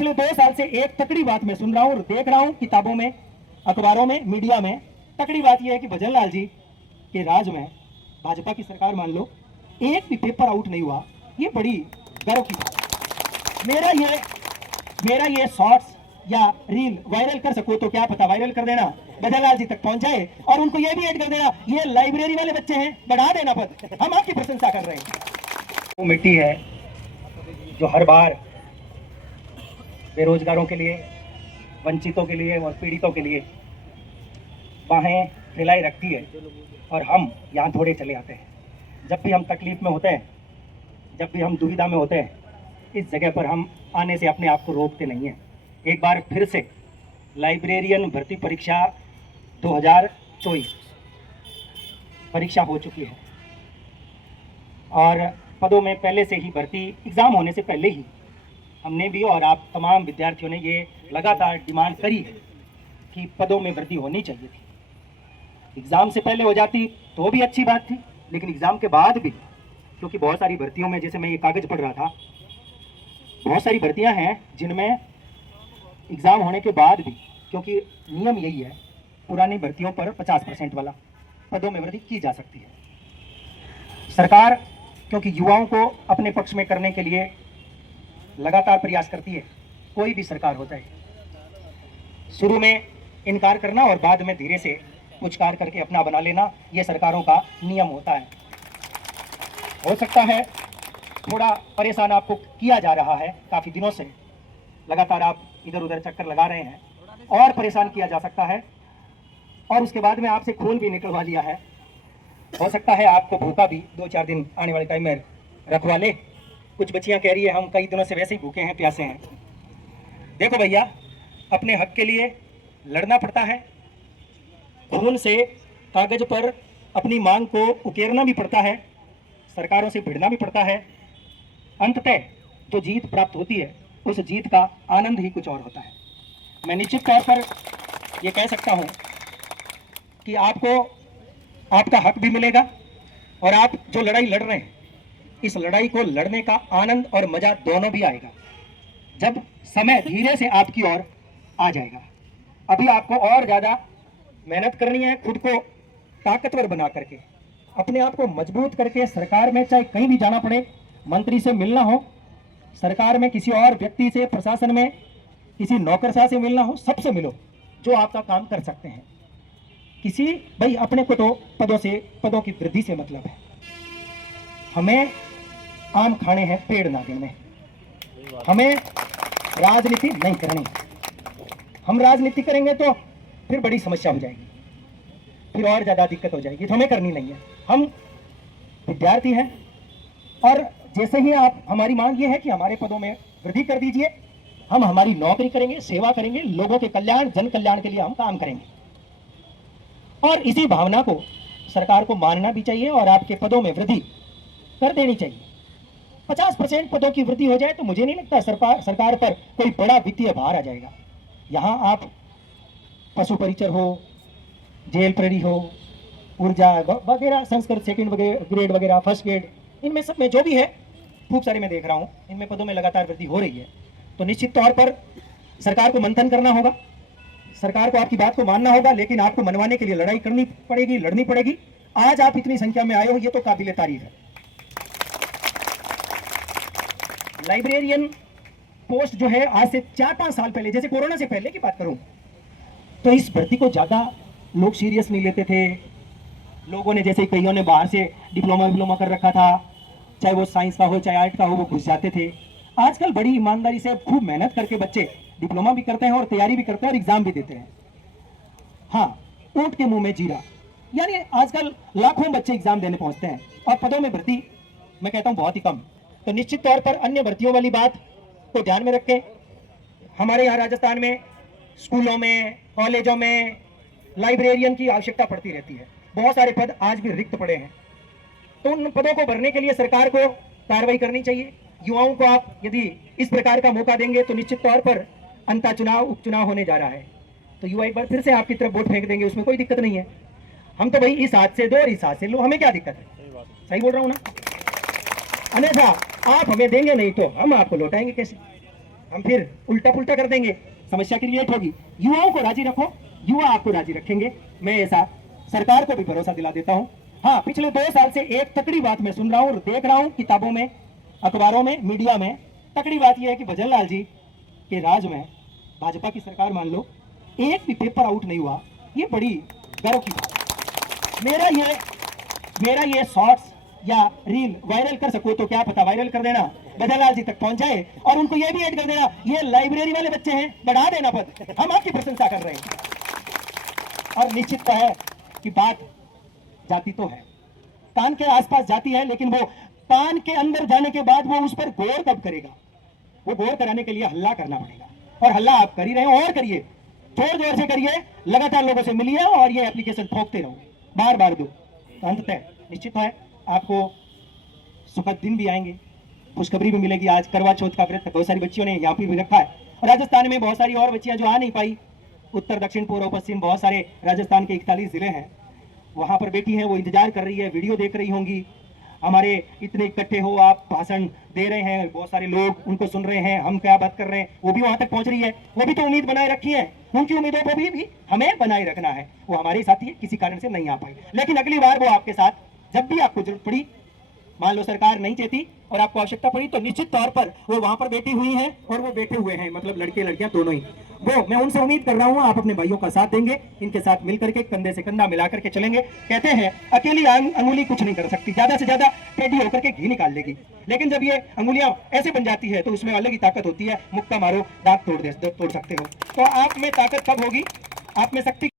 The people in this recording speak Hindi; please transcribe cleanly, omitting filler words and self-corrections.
पिछले 2 साल से एक तकड़ी बात मैं सुन रहा हूं और देख रहा हूं किताबों में, अखबारों में, मीडिया में। तकड़ी बात यह है कि भजन लाल जी के राज में भाजपा की सरकार मान लो एक भी पेपर आउट नहीं हुआ। ये बड़ी गर्व की बात है। मेरा ये शॉर्ट्स या रील वायरल कर सको तो क्या पता वायरल कर देना, भजन लाल जी तक पहुंच जाए और उनको ये भी ऐड कर देना ये लाइब्रेरी वाले बच्चे हैं, बढ़ा देना पद, हम आपकी प्रशंसा कर रहे हैं। वो मिट्टी है जो हर बार बेरोजगारों के लिए, वंचितों के लिए और पीड़ितों के लिए बाहें फैलाई रखती है और हम यहाँ थोड़े चले आते हैं। जब भी हम तकलीफ में होते हैं, जब भी हम दुविधा में होते हैं, इस जगह पर हम आने से अपने आप को रोकते नहीं हैं। एक बार फिर से लाइब्रेरियन भर्ती परीक्षा 2024 परीक्षा हो चुकी है और पदों में पहले से ही भर्ती, एग्ज़ाम होने से पहले ही हमने भी और आप तमाम विद्यार्थियों ने ये लगातार डिमांड करी है कि पदों में वृद्धि होनी चाहिए थी। एग्ज़ाम से पहले हो जाती तो भी अच्छी बात थी, लेकिन एग्ज़ाम के बाद भी, क्योंकि बहुत सारी भर्तियों में, जैसे मैं ये कागज़ पढ़ रहा था, बहुत सारी भर्तियां हैं जिनमें एग्ज़ाम होने के बाद भी, क्योंकि नियम यही है पुरानी भर्तियों पर 50% वाला, पदों में वृद्धि की जा सकती है। सरकार क्योंकि युवाओं को अपने पक्ष में करने के लिए लगातार प्रयास करती है, कोई भी सरकार हो जाए, शुरू में इनकार करना और बाद में धीरे से पुचकार करके अपना बना लेना, ये सरकारों का नियम होता है। हो सकता है थोड़ा परेशान आपको किया जा रहा है, काफ़ी दिनों से लगातार आप इधर उधर चक्कर लगा रहे हैं, और परेशान किया जा सकता है और उसके बाद में आपसे खून भी निकलवा लिया है। हो सकता है आपको भूखा भी 2-4 दिन आने वाले टाइम में रखवा ले। कुछ बच्चियां कह रही है हम कई दिनों से वैसे ही भूखे हैं, प्यासे हैं। देखो भैया, अपने हक के लिए लड़ना पड़ता है, खून से कागज पर अपनी मांग को उकेरना भी पड़ता है, सरकारों से भिड़ना भी पड़ता है। अंततः जो जीत प्राप्त होती है उस जीत का आनंद ही कुछ और होता है। मैं निश्चित तौर पर ये कह सकता हूँ कि आपको आपका हक भी मिलेगा और आप जो लड़ाई लड़ रहे हैं, इस लड़ाई को लड़ने का आनंद और मजा दोनों भी आएगा जब समय धीरे से आपकी ओर आ जाएगा। अभी आपको और ज़्यादा मेहनत करनी है, खुद को ताकतवर बना करके, अपने आप को मजबूत करके सरकार में चाहे कहीं भी जाना पड़े, मंत्री से मिलना हो, सरकार में किसी और व्यक्ति से, प्रशासन में किसी नौकरशाह से मिलना हो, सबसे मिलो जो आपका काम कर सकते हैं। किसी भाई अपने को तो पदों की वृद्धि से मतलब है, हमें आम खाने हैं पेड़ ना गिनने, हमें राजनीति नहीं करनी। हम राजनीति करेंगे तो फिर बड़ी समस्या हो जाएगी, फिर और ज़्यादा दिक्कत हो जाएगी, तो हमें करनी नहीं है। हम विद्यार्थी हैं और जैसे ही आप, हमारी मांग ये है कि हमारे पदों में वृद्धि कर दीजिए, हम हमारी नौकरी करेंगे, सेवा करेंगे, लोगों के कल्याण, जन कल्याण के लिए हम काम करेंगे। और इसी भावना को सरकार को मानना भी चाहिए और आपके पदों में वृद्धि कर देनी चाहिए। 50% पदों की वृद्धि हो जाए तो मुझे नहीं लगता सरकार पर कोई बड़ा वित्तीय भार आ जाएगा। यहाँ आप पशु परिचर हो, जेल प्रहरी हो, ऊर्जा वगैरह, संस्कृत सेकंड ग्रेड वगैरह, फर्स्ट ग्रेड, इनमें सब में जो भी है, खूब सारे मैं देख रहा हूँ, इनमें पदों में लगातार वृद्धि हो रही है। तो निश्चित तौर पर सरकार को मंथन करना होगा, सरकार को आपकी बात को मानना होगा, लेकिन आपको मनवाने के लिए लड़ाई करनी पड़ेगी, लड़नी पड़ेगी। आज आप इतनी संख्या में आए हो, ये तो काबिले तारीफ है। लाइब्रेरियन पोस्ट जो है आज से 4-5 साल पहले, जैसे कोरोना से पहले की बात करूं, तो इस भर्ती को ज़्यादा लोग सीरियस नहीं लेते थे। लोगों ने, जैसे कईयों ने बाहर से डिप्लोमा कर रखा था, चाहे वो साइंस का हो चाहे आर्ट का हो, वो घुस जाते थे। आजकल बड़ी ईमानदारी से खूब मेहनत करके बच्चे डिप्लोमा भी करते हैं और तैयारी भी करते हैं और एग्जाम भी देते हैं। हाँ, ऊंट के मुंह में जीरा, यानी आजकल लाखों बच्चे एग्जाम देने पहुंचते हैं और पदों में भर्ती मैं कहता हूं बहुत ही कम। तो निश्चित तौर पर अन्य भर्तियों वाली बात को ध्यान में रख के हमारे यहाँ राजस्थान में स्कूलों में, कॉलेजों में लाइब्रेरियन की आवश्यकता पड़ती रहती है। बहुत सारे पद आज भी रिक्त पड़े हैं, तो उन पदों को भरने के लिए सरकार को कार्रवाई करनी चाहिए। युवाओं को आप यदि इस प्रकार का मौका देंगे तो निश्चित तौर पर अंतर चुनाव, उपचुनाव होने जा रहा है, तो युवा एक बार फिर से आपकी तरफ वोट फेंक देंगे, उसमें कोई दिक्कत नहीं है। हम तो भाई इस हाथ से दो और इस हाथ से लो, हमें क्या दिक्कत है? सही बोल रहा हूँ ना? अन्यथा आप हमें देंगे नहीं तो हम आपको लौटाएंगे कैसे? हम फिर उल्टा पुल्टा कर देंगे, समस्या क्रिएट होगी। युवाओं को राजी रखो, युवा आपको राजी रखेंगे। मैं ऐसा सरकार को भी भरोसा दिला देता हूं। हाँ, पिछले 2 साल से एक तकड़ी बात मैं सुन रहा हूं और देख रहा हूं किताबों में, अखबारों में, मीडिया में। तकड़ी बात यह है कि भजन लाल जी के राज में भाजपा की सरकार मान लो एक भी पेपर आउट नहीं हुआ। ये बड़ी गर्व की बात है। मेरा ये शॉर्ट्स या रील वायरल कर सको तो क्या पता वायरल कर देना, भजनलाल जी तक पहुंच जाए और उनको ये भी ऐड कर देना, ये लाइब्रेरी वाले बच्चे हैं, बढ़ा देना पद, हम आपकी प्रशंसा कर रहे हैं। और निश्चित तो है कि बात जाति तो है, कान के आसपास जाति है, लेकिन वो कान के अंदर जाने के बाद वो उस पर गौर कब करेगा? वो गौर कराने के लिए हल्ला करना पड़ेगा, और हल्ला आप कर ही रहे हो और करिए, जोर जोर से करिए, लगातार लोगों से मिलिए और ये एप्लीकेशन ठोकते रहो, बार बार दो, तो अंततः निश्चित है आपको सुखद दिन भी आएंगे, खुशखबरी भी मिलेगी। आज करवा चौथ का व्रत बहुत सारी बच्चियों ने यहाँ पे भी रखा है। राजस्थान में बहुत सारी और बच्चियां जो आ नहीं पाई, उत्तर दक्षिण पूर्व पश्चिम बहुत सारे राजस्थान के 41 जिले हैं, वहां पर बैठी हैं, वो इंतजार कर रही है, वीडियो देख रही होंगी। हमारे इतने इकट्ठे हो, आप भाषण दे रहे हैं, बहुत सारे लोग उनको सुन रहे हैं, हम क्या बात कर रहे हैं, वो भी वहां तक पहुंच रही है। वो भी तो उम्मीद बनाए रखी है, उनकी उम्मीदों को भी हमें बनाए रखना है। वो हमारे साथी है, किसी कारण से नहीं आ पाई, लेकिन अगली बार वो आपके साथ, जब भी आपको जरूरत पड़ी, मान लो सरकार नहीं चाहती और आपको आवश्यकता पड़ी, तो निश्चित तौर पर वो वहां पर बैठी हुई हैं और वो बैठे हुए हैं, मतलब लड़के लड़कियां दोनों ही। वो मैं उनसे उम्मीद कर रहा हूं आप अपने भाइयों का साथ देंगे, इनके साथ मिलकर के कंधे से कंधा मिला करके चलेंगे। कहते हैं अकेली अंगुली कुछ नहीं कर सकती, ज्यादा से ज्यादा टेढ़ी होकर के घी निकाल लेगी, लेकिन जब ये अंगुलियां ऐसे बन जाती है तो उसमें अलग ही ताकत होती है। मुक्का मारो दांत तोड़ सकते हो। तो आप में ताकत कब होगी, आप में शक्ति